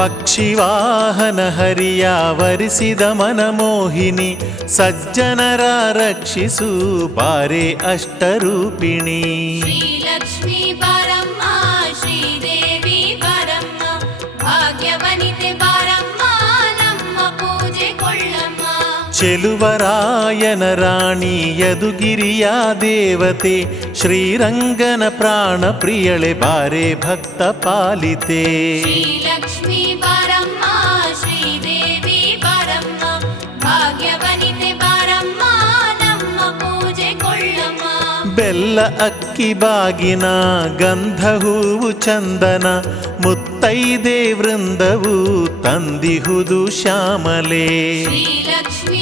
ಪಕ್ಷಿವಾಹನ ಹರಿಯ ವರಿಸಿದ ಮನಮೋಹಿನಿ ಸಜ್ಜನರ ರಕ್ಷಿಸು ಬಾರೆ ಅಷ್ಟರೂಪಿಣಿ ಶ್ರೀಲಕ್ಷ್ಮೀ ಬಾರಮ್ಮ ಶ್ರೀದೇವಿ ಬಾರಮ್ಮ ಭಾಗ್ಯವನಿತೆ ಬಾರಮ್ಮ ನಮ್ಮ ಪೂಜೆ ಕೊಳ್ಳಮ್ಮ ಚೆಲುವರಾಯನ ರಾಣಿ ಯದುಗಿರಿಯ ದೇವತೆ ಶ್ರೀರಂಗನ ಪ್ರಾಣ ಪ್ರಿಯಳೆ ಬಾರೆ ಭಕ್ತ ಪಾಲಿತೆ ಶ್ರೀಲಕ್ಷ್ಮೀ ಬೆಲ್ಲ ಅಕ್ಕಿ ಬಾಗಿನ ಗಂಧ ಹೂವು ಚಂದನ ಮುತ್ತೈದೆ ವೃಂದವು ತಂದಿಹುದು ಶ್ಯಾಮಲೆ. ಶ್ರೀಲಕ್ಷ್ಮೀ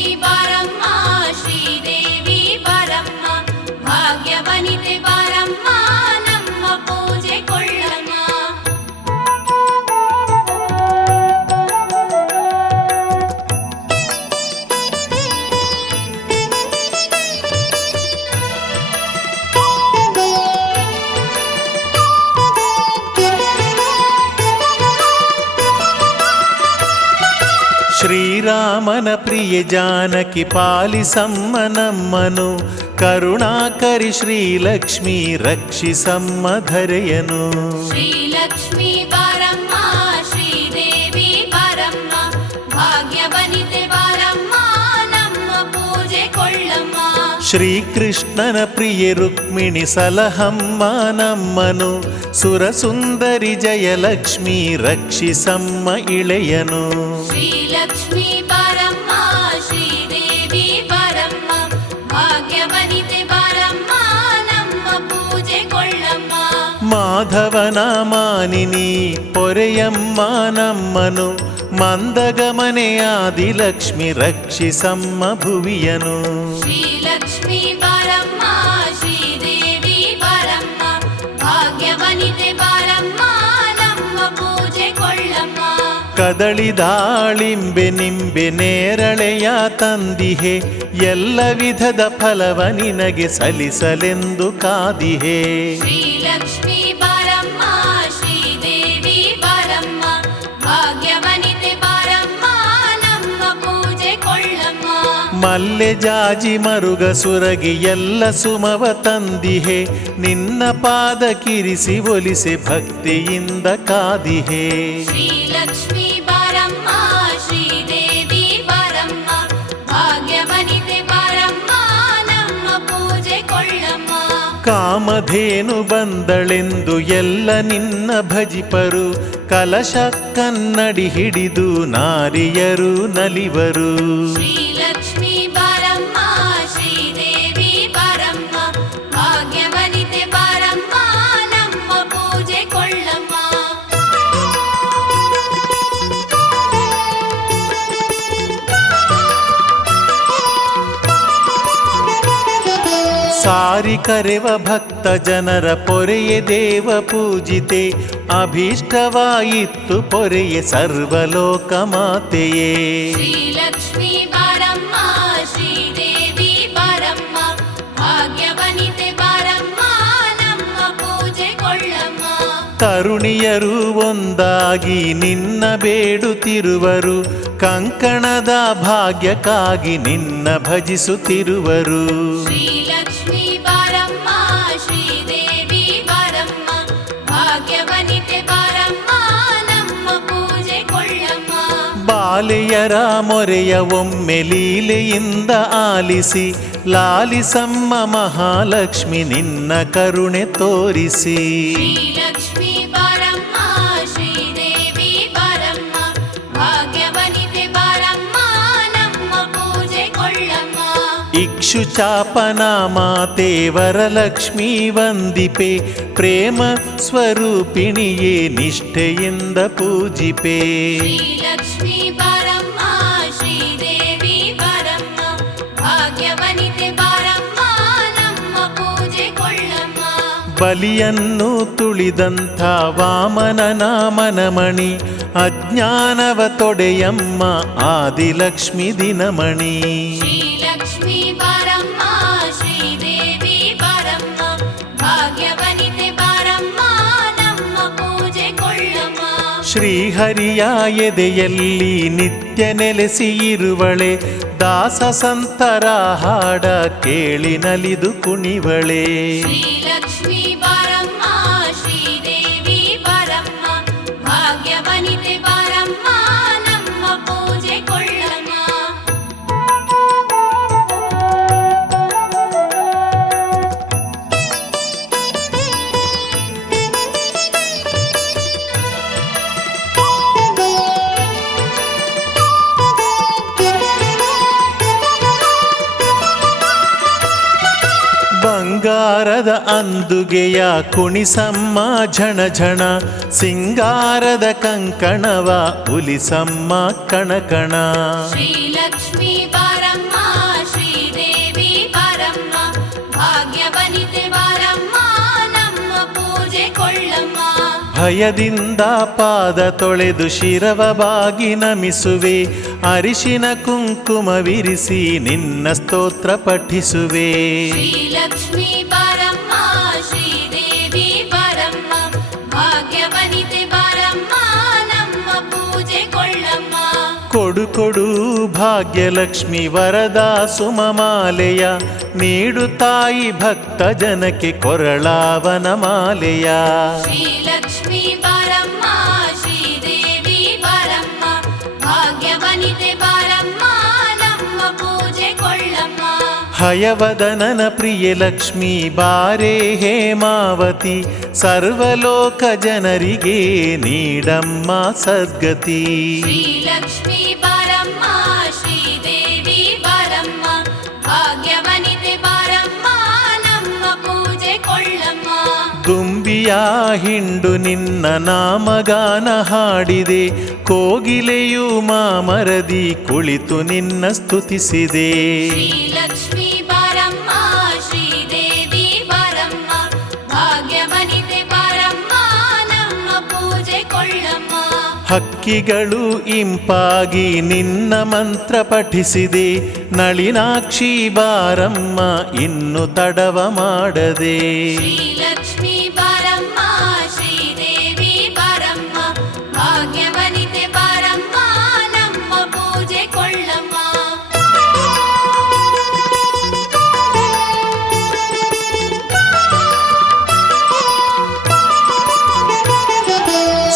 జ్ఞాన ప్రియ జానకి పాలి సమ్మనమ్మను కరుణాకరి శ్రీలక్ష్మి రక్షి సమ్మధరయను శ్రీలక్ష్మి ಶ್ರೀಕೃಷ್ಣನ ಪ್ರಿಯ ರುಕ್ಮಿಣಿ ಸಲಹಮ್ಮ ನಮ್ಮನು ಸುರಸುಂದರಿ ಜಯಲಕ್ಷ್ಮಿ ರಕ್ಷಿಸಮ್ಮ ಇಳೆಯನು ಶ್ರೀಲಕ್ಷ್ಮೀ ಬಾರಮ್ಮ ಶ್ರೀದೇವಿ ಬಾರಮ್ಮ ಭಾಗ್ಯವನಿತೆ ಬಾರಮ್ಮ ನಮ್ಮ ಪೂಜೆ ಕೊಳ್ಳಮ್ಮ ಮಾಧವನ ಮಾನಿನಿ ಪೊರೆಯಮ್ಮ ನಮ್ಮನು ಮಂದಗಮನೆಯಾದಿ ಲಕ್ಷ್ಮಿ ರಕ್ಷಿಸಮ್ಮ ಭುವಿಯನು ಶ್ರೀಲಕ್ಷ್ಮೀ ಬಾರಮ್ಮ ಶ್ರೀದೇವಿ ಬಾರಮ್ಮ ಭಾಗ್ಯವನಿತೆ ಬಾರಮ್ಮ ನಮ್ಮ ಪೂಜೆ ಕೊಳ್ಳಮ್ಮ. ಕದಳಿ ದಾಳಿಂಬೆ ನಿಂಬೆ ನೇರಳೆಯ ತಂದಿಹೆ ಎಲ್ಲ ವಿಧದ ಫಲವ ನಿನಗೆ ಸಲ್ಲಿಸಲೆಂದು ಕಾದಿಹೆ. ಶ್ರೀಲಕ್ಷ್ಮೀ ಮಲ್ಲೆ ಜಾಜಿ ಮರುಗ ಸುರಗಿ ಎಲ್ಲ ಸುಮವ ತಂದಿಹೆ. ನಿನ್ನ ಪಾದ ಕಿರಿಸಿ ಒಲಿಸಿ ಭಕ್ತಿಯಿಂದ ಕಾದಿಹೆ. ಶ್ರೀಲಕ್ಷ್ಮೀ ಬಾರಮ್ಮ ಶ್ರೀದೇವಿ ಬಾರಮ್ಮ ಭಾಗ್ಯವನಿತೆ ಬಾರಮ್ಮ ನಮ್ಮ ಪೂಜೆ ಕೊಳ್ಳಮ್ಮ. ಕಾಮಧೇನು ಬಂದಳೆಂದು ಎಲ್ಲ ನಿನ್ನ ಭಜಿಪರು ಕಲಶ ಕನ್ನಡಿ ಹಿಡಿದು ನಾರಿಯರು ನಲಿವರು. ಸಾರಿ ಕರೆವ ಭಕ್ತ ಜನರ ಪೊರೆಯೆ ದೇವ ಪೂಜಿತೆ. ಅಭೀಷ್ಟವಾಯಿತ್ತು ಪೊರೆಯೆ ಸರ್ವಲೋಕ ಮಾತೆಯೇ. ಶ್ರೀಲಕ್ಷ್ಮೀ ಬಾರಮ್ಮ ಶ್ರೀದೇವಿ ಬಾರಮ್ಮ ಭಾಗ್ಯವನಿತೆ ಬಾರಮ್ಮ ನಮ್ಮ ಪೂಜೆ ಕೊಳ್ಳಮ್ಮ. ತರುಣಿಯರು ಒಂದಾಗಿ ನಿನ್ನ ಬೇಡುತ್ತಿರುವರು ಕಂಕಣದ ಭಾಗ್ಯಕ್ಕಾಗಿ ನಿನ್ನ ಭಜಿಸುತ್ತಿರುವರು. ಶ್ರೀಲಕ್ಷ್ಮೀ ಬಾಲೆಯರ ಮೊರೆಯ ಒಮ್ಮೆ ಲೀಲೆಯಿಂದ ಆಲಿಸಿ ಲಾಲಿಸಮ್ಮ ಮಹಾಲಕ್ಷ್ಮಿ ನಿನ್ನ ಕರುಣೆ ತೋರಿಸಿ. ಬಾರಮ್ಮ ಶ್ರೀದೇವಿ ಬಾರಮ್ಮ ಭಾಗ್ಯವನಿತೆ ಬಾರಮ್ಮ ನಮ್ಮ ಪೂಜೆ ಕೊಳ್ಳಮ್ಮ ಬಲಿಯನ್ನು ತುಳಿದಂಥ ವಾಮನನ ಮನಮಣಿ ಅಜ್ಞಾನವ ತೊಡೆಯಮ್ಮ ಆದಿಲಕ್ಷ್ಮಿ ದಿನಮಣಿ ಶ್ರೀಹರಿಯ ಎದೆಯಲ್ಲಿ ನಿತ್ಯ ನೆಲೆಸಿ ಇರುವಳೆ ದಾಸ ಸಂತರ ಹಾಡ ಕೇಳಿ ನಲಿದು ಕುಣಿವಳೆ. ಶ್ರೀಲಕ್ಷ್ಮೀ ಬಂಗಾರದ ಅಂದುಗೆಯ ಕುಣಿಸಮ್ಮ ಝಣ ಝಣ ಸಿಂಗಾರದ ಕಂಕಣವ ಉಲಿಸಮ್ಮ ಕಣಕಣ ಶ್ರೀಲಕ್ಷ್ಮೀ ಬಾರಮ್ಮ ಶ್ರೀದೇವಿ ಬಾರಮ್ಮ ಭಾಗ್ಯವನಿತೆ ಬಾರಮ್ಮ ನಮ್ಮ ಪೂಜೆ ಕೊಳ್ಳಮ್ಮ. ಭಯದಿಂದ ಪಾದ ತೊಳೆದು ಶಿರವ ಬಾಗಿ ನಮಿಸುವೆ ಅರಿಶಿನ ಕುಂಕುಮವಿರಿಸಿ ನಿನ್ನ ಸ್ತೋತ್ರ ಪಠಿಸುವೆ. ಶ್ರೀಲಕ್ಷ್ಮೀ ಬಾರಮ್ಮ ಶ್ರೀದೇವಿ ಬಾರಮ್ಮ ಭಾಗ್ಯವನಿತೆ ಬಾರಮ್ಮ ನಮ್ಮ ಪೂಜೆ ಕೊಳ್ಳಮ್ಮ ಕೊಡು ಕೊಡು ಭಾಗ್ಯಲಕ್ಷ್ಮಿ ವರದ ಸುಮಮಾಲೆಯ ನೀಡು ತಾಯಿ ಭಕ್ತ ಜನಕ್ಕೆ ಕೊರಳಾವನ ಮಾಲೆಯ ಶ್ರೀಲಕ್ಷ್ಮೀ ಬಾರಮ್ಮ ಹಯವದನನ ಪ್ರಿಯ ಲಕ್ಷ್ಮಿ ಬಾರೇ ಹೇಮಾವತಿ ಸರ್ವಲೋಕ ಜನರಿಗೆ ನೀಡಮ್ಮ ಸದ್ಗತಿ. ದುಂಬಿಯ ಹಿಂಡು ನಿನ್ನ ನಾಮಗಾನ ಹಾಡಿದೆ ಕೋಗಿಲೆಯು ಮಾಮರದಿ ಕುಳಿತು ನಿನ್ನ ಸ್ತುತಿಸಿದೆ. ಶ್ರೀಲಕ್ಷ್ಮೀ ಬಾರಮ್ಮ ಶ್ರೀದೇವಿ ಬಾರಮ್ಮ ಭಾಗ್ಯವನಿತೆ ಬಾರಮ್ಮ ನಮ್ಮ ಪೂಜೆ ಕೊಳ್ಳಮ್ಮ. ಹಕ್ಕಿಗಳು ಇಂಪಾಗಿ ನಿನ್ನ ಮಂತ್ರ ಪಠಿಸಿದೆ. ನಳಿನಾಕ್ಷಿ ಬಾರಮ್ಮ ಇನ್ನು ತಡವ ಮಾಡದೆ. ಶ್ರೀಲಕ್ಷ್ಮೀ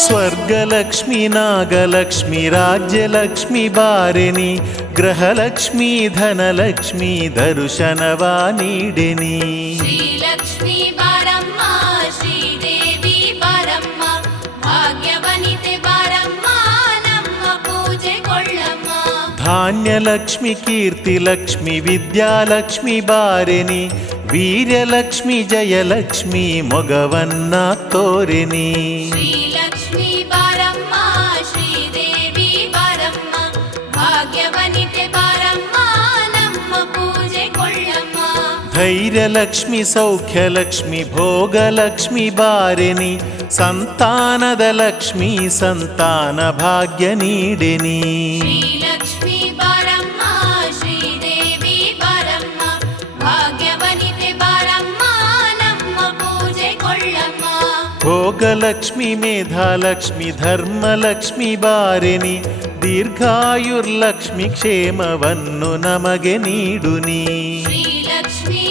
ಸ್ವರ್ಗಲಕ್ಷ್ಮಿ ನಾಗಲಕ್ಷ್ಮಿ ರಾಜ್ಯಲಕ್ಷ್ಮಿ ಬಾರೆನಿ ಗೃಹಲಕ್ಷ್ಮಿ ಧನಲಕ್ಷ್ಮಿ ದರ್ಶನವ ನೀಡೆನಿ ಶ್ರೀಲಕ್ಷ್ಮೀ ಬಾರಮ್ಮ ಶ್ರೀದೇವಿ ಬಾರಮ್ಮ ಭಾಗ್ಯವನಿತೆ ಬಾರಮ್ಮ ನಮ್ಮ ಪೂಜೆ ಕೊಳ್ಳಮ್ಮ ಧಾನ್ಯಲಕ್ಷ್ಮಿ ಕೀರ್ತಿ ಲಕ್ಷ್ಮಿ ವಿದ್ಯಾಲಕ್ಷ್ಮಿ ಬಾರೆನಿ ವೀರ್ಯಲಕ್ಷ್ಮಿ ಜಯಲಕ್ಷ್ಮಿ ಮೊಗವನ್ನ ತೋರೆನಿ ಧೈರ್ಯಲಕ್ಷ್ಮಿ ಸೌಖ್ಯಲಕ್ಷ್ಮಿ ಭೋಗಲಕ್ಷ್ಮಿ ಬಾರೆನಿ ಸಂತಾನದ ಲಕ್ಷ್ಮಿ ಸಂತಾನ ಭಾಗ್ಯ ನೀಡೆನಿ ಭೋಗಲಕ್ಷ್ಮಿ ಮೇಧಾಲಕ್ಷ್ಮಿ ಧರ್ಮಲಕ್ಷ್ಮಿ ಬಾರೆನಿ ದೀರ್ಘಾಯುರ್ಲಕ್ಷ್ಮಿ ಕ್ಷೇಮವನ್ನು ನಮಗೆ ನೀಡುನಿ. ಶ್ರೀಲಕ್ಷ್ಮೀ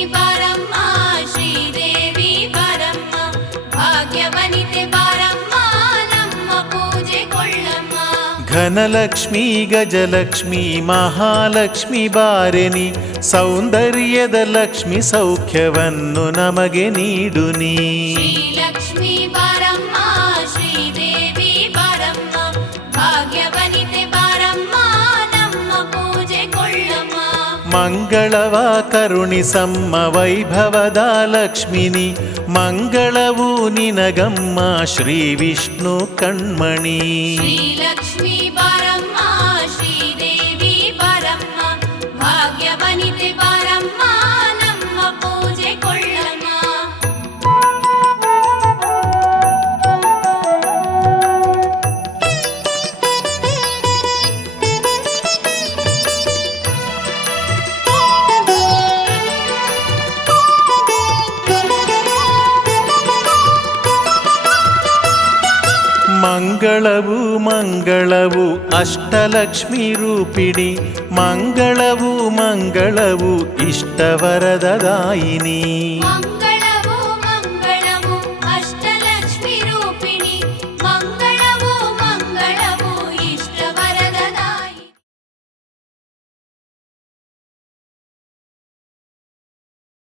ಘನಲಕ್ಷ್ಮಿ ಗಜಲಕ್ಷ್ಮಿ ಮಹಾಲಕ್ಷ್ಮಿ ಬಾರೆನಿ ಸೌಂದರ್ಯದ ಲಕ್ಷ್ಮಿ ಸೌಖ್ಯವನ್ನು ನಮಗೆ ನೀಡುನಿ ನೀ. ಬಾರಮ್ಮ ಶ್ರೀದೇವಿ ಬಾರಮ್ಮ ಭಾಗ್ಯವನಿತೆ ಮಂಗಳವ ಕರುಣಿಸಮ್ಮ ವೈಭವದ ಲಕ್ಷ್ಮಿನಿ ಮಂಗಳವು ನಿನಗಮ್ಮ ಶ್ರೀ ವಿಷ್ಣು ಕಣ್ಮಣಿ. ಲಕ್ಷ್ಮೀ ಅಷ್ಟಲಕ್ಷ್ಮಿ ರೂಪಿಣಿ ಮಂಗಳವು ಮಂಗಳವು ಇಷ್ಟವರದದಾಯಿನಿ. ಮಂಗಳ